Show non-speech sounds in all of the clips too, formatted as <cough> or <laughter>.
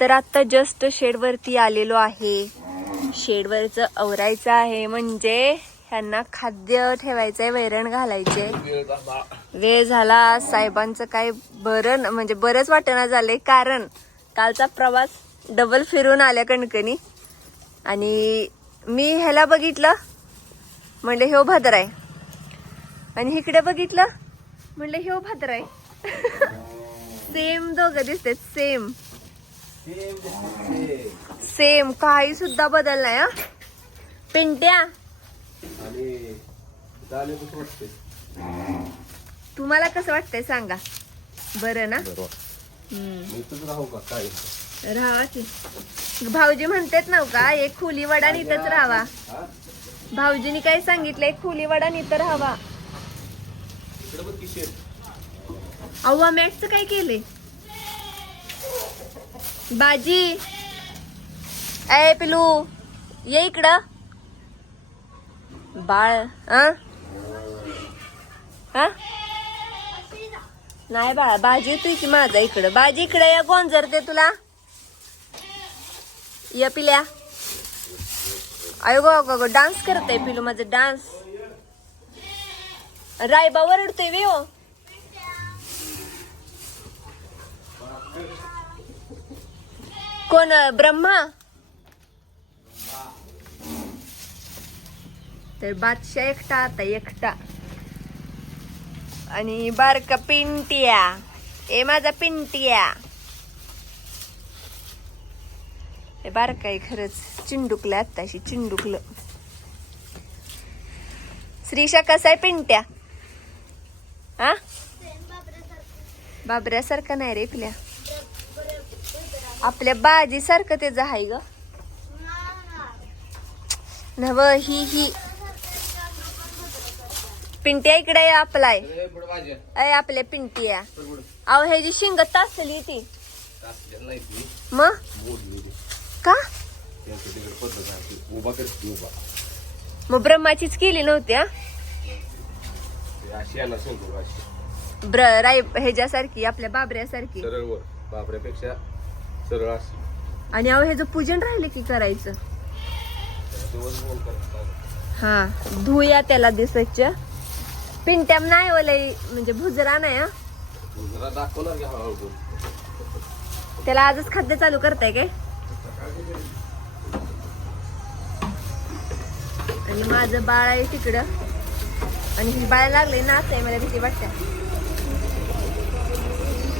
तर आता जस्ट शेडवरती आलेलो आहे. शेडवरचं आवरायचं आहे म्हणजे ह्यांना खाद्य ठेवायचंय वैरण घालायचे वेळ झाला साहेबांचं काय बरं म्हणजे बरंच वाटणं झालंय. कारण कालचा प्रवास डबल फिरून आल्या कणकणी. आणि मी ह्याला बघितलं. म्हणलं ह्यो भाद्र आहे. आणि इकडे बघितलं. म्हणलं ह्यो भाद्र आहे. <laughs> सेम दोघं दिसतात सेम सेम काही सुद्धा बदल नाही हा. पिंट्या. तुम्हाला कसं वाटतंय सांगा. बरं ना? राहावा की? भाऊजी म्हणतात ना का एक खुली वडा इथंच राहावा. भाऊजीनी काय सांगितलं एक खुली वडा इथं राहावा. अव्वा मॅटच काय केले बाजी. ए पिलू ये इकडं. बाळ हा नाही बाळा बाजी येतोय की माझा इकडं. बाजी इकडं या गोंजरते तुला. या पिल्या. अयो गो गो गो डान्स आहे पिलू माझा डान्स. रायबा ओरडतोय वे कोण ब्रह्मा? तर बादशाह एकटा आता एकटा. आणि बारका पिंटिया. ए माझा पिंटिया. हे बारका आहे खरंच. चिंडुकलं आत्ताशी चिंडुकलं. श्रीशा कसा आहे पिंट्या? हा? बाबऱ्यासारखा नाही रे पिल्या आपल्या बाजी सारखं ते आहे ग. नव ही ही. पिंट्या इकडे आहे आपलाय. अय आपल्या पिंटिया. अहो ह्याची शिंग तासली ती. मग. का? मग ब्रह्माचीच केली नव्हती हा? ते अशी आहे ना शेंगूर अशी? ब्र राय ह्याच्यासारखी आपल्या बाबऱ्यासारखी. बापऱ्यापेक्षा सरळ आणि अहो ह्याचं पूजन राहिलं की करायचं? हा धुया त्याला दिसच पिंट्याम नाही ओलय म्हणजे भुजरा नाही हा. जरा दाखवणार हळूहळू त्याला आजच खाद्य चालू करताय काय? आणि माझं बाळ आहे तिकडं. आणि ही बाळ लागले नाच आहे मला भीती वाटते.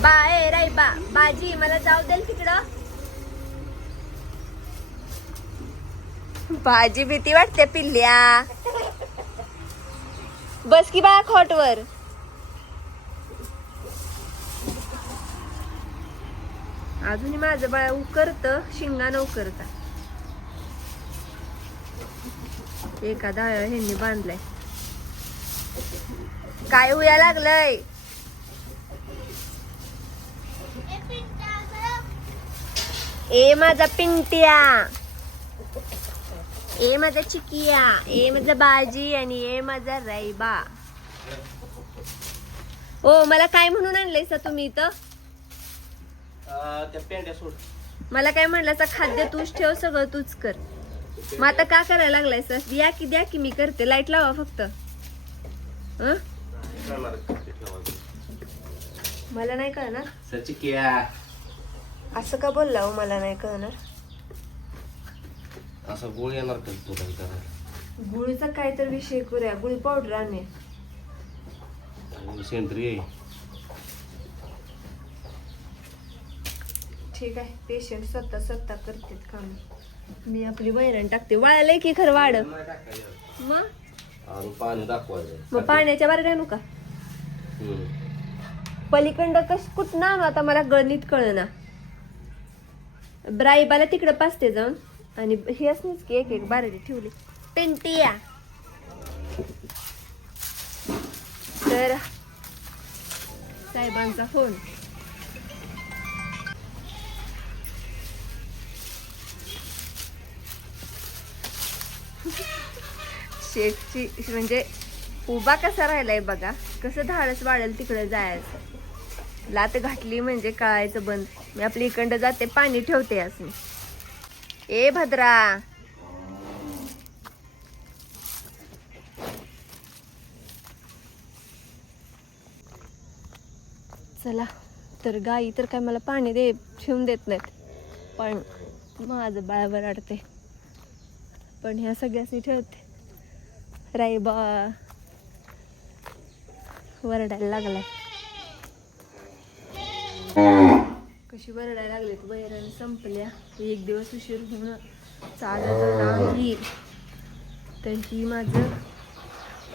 बा ए राई बा बाजी मला जाऊ देल तिकडं. बाजी भीती वाटते पिल्ल्या. बस की बा खोटवर. अजूनही माझं बाळ उकरत शिंगानं उकरता. एका ह्यांनी बांधलाय. काय उया लागलंय? ए माझा पिंट्या. ए माझा चिकिया. ए माझा बाजी आणि ए माझा राईबा ओ मला काय म्हणून आणलंय सा तुम्ही इथं? त्या पेंड्या सोड. मला काय म्हणलं खाद्य तूच ठेव सगळं तूच कर. मग आता का करायला लागलाय सर या की द्या की मी करते. लाइट लावा फक्त. मला नाही कळणार. सची किया असं का बोलला हो मला नाही कळणार? असा गोळ येणार का तुला करायला गुळीचा काय तर विषय करूया गुळी पावडर आणि. सेंद्रिय ठीक आहे. पेशंट स्वतः स्वतः करतात काम. मी आपली वैरण टाकते. वाळलंय की खरं वाढ? मग? आणि पाणी दाखवायचं मग पाण्याच्या बार काय का? हम्म. पलीकडं कश कुठं आणू आता मला गणित कळना. ब्राईबाला तिकडं पाचते जाऊन. आणि हेच नाहीच की एक एक बारडी ठेवली. पेंटिया तर साहेबांचा फोन. शेफची म्हणजे उभा कसा राहिलाय बघा. कसं धाडस वाढेल तिकडे जायचं. लात घातली म्हणजे काळायचं बंद. मी आपली इकडं जाते पाणी ठेवते असं ए भद्रा. चला तर गाई तर काय मला पाणी दे ठेवून देत नाहीत. पण माझं बाळ बराडते पण ह्या सगळ्यासनी ठेवते. राईबा वरडायला लागलाय. कशी वरडायला लागलेत वैरण संपल्या. एक दिवस उशीर होऊन चालत नाही तर ही माझं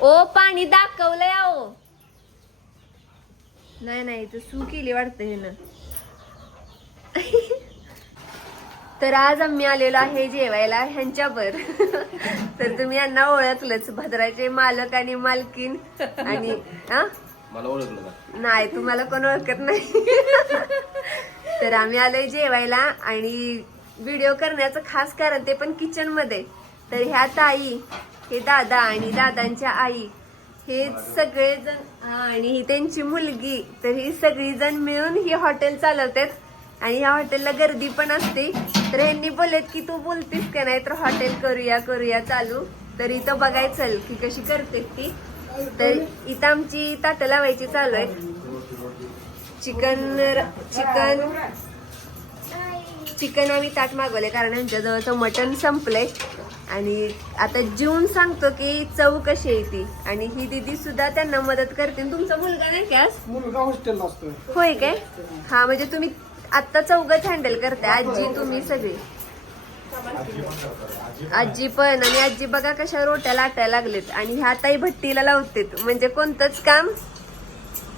ओ पाणी दाखवलंय अहो. नाही नाही तर सू केली वाटतं हे ना तर आज आम्ही आलेलो आहे जेवायला ह्यांच्यावर. तर तुम्ही यांना ओळखलंच. भद्राचे मालक आणि मालकीन आणि हा? मला ओळखलं नाही तुम्हाला कोण ओळखत नाही. तर आम्ही आलोय जेवायला आणि व्हिडिओ करण्याचं खास कारण ते पण किचनमध्ये. तर ह्या ताई हे दादा आणि दादांच्या आई हे सगळेजण आणि ही त्यांची मुलगी तर ही सगळीजण मिळून ही हॉटेल चालवतात. आणि ह्या हॉटेलला गर्दी पण असते. तर ह्यांनी बोलत की तू बोलतीस का नाही? तर हॉटेल करूया करूया चालू. तर इथं बघायचं की कशी करते ती. तर इथं आमची ताटं लावायची चालू आहे चिकन चिकन चिकन आम्ही ताट मागवले कारण आमच्याजवळचं मटण संपलंय. आणि आता जेवून सांगतो की चव कशी आहे ती. आणि ही दिदी सुद्धा त्यांना मदत करते. तुमचा मुलगा नाही का? मुलगा हॉस्टेलला असतोय. होय काय? हा म्हणजे तुम्ही आत्ता चौघच हँडल करताय. आजी तुम्ही सगळी. आजी पण. आणि आजी बघा कशा रोट्या लाटायला लागलेत. आणि ह्या ताई भट्टीला लावतेत. म्हणजे कोणतंच काम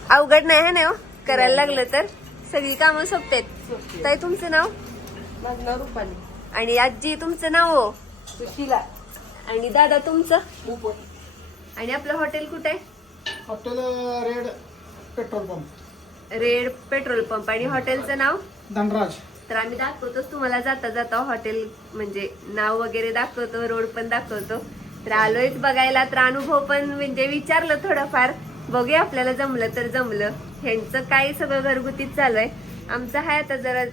अवघड नाही है ना हो? करायला लागलं तर सगळी कामं सोपतेत. ताई तुमचं नाव? माझं नाव रुपाली. आणि आजी तुमचं नाव हो? सुशीला. आणि दादा तुमचं? आणि आपलं हॉटेल कुठे? आहे hotel red petrol pump. Red petrol pump. आणि हॉटेलचं नाव? धनराज. तर आम्ही दाखवतोच तुम्हाला जाता जाता हॉटेल म्हणजे नाव वगैरे दाखवतो रोड पण दाखवतो. तर आलोयच बघायला तर अनुभव पण म्हणजे विचारलं थोडंफार. बघूया आपल्याला जमलं तर जमलं. ह्यांचं काय सगळं घरगुतीच चालू आहे. आमचं आहे आता जरा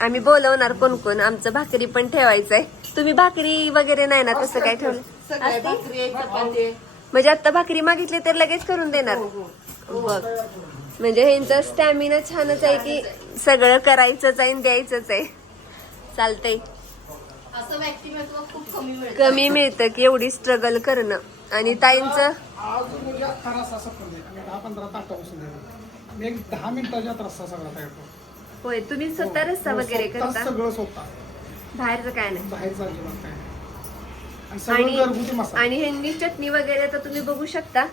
आम्ही बोलवणार कोण कोण. आमचं भाकरी पण ठेवायचंय. तुम्ही भाकरी वगैरे नाही ना तसं काय ठेवलं? आहे, आहे. म्हणजे आता भाकरी मागितली तर लगेच करून देणार. बघ. म्हणजे ह्यांचा स्टॅमिना छानच आहे की सगळं करायचंच आहे द्यायचंच आहे. चालतंय. कमी मिळतं. की एवढी स्ट्रगल करणं. आणि ताईंचं? आज म्हणजे रस्सा आम्ही दहा पंधरा ताटा बसून देतो मी एक दहा मिनिटाच्यात रस्सा सगळा तयार करतो होय तुम्ही स्वतः रस्ता वगैरे स्वतः करता? सगळं स्वतः. बाहेरचं काय नाही. बाहेरचं अजिबात काय नाही. आणि सगळं घरगुती आणि मसाला. आणि ह्यांनी चटणी वगैरे तर तुम्ही बघू शकता.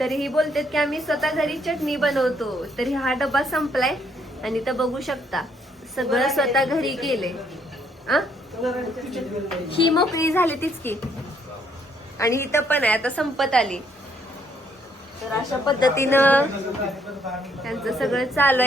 तरीही बोलतात की आम्ही स्वतः घरी चटणी बनवतो. तरी हा डबा संपलाय आणि तर बघू शकता. सगळं स्वतः घरी केले ही मोकळी झाली तीच की. आणि इथं पण आहे आता संपत आली. तर अशा पद्धतीनं त्यांचं सगळं चालू आहे.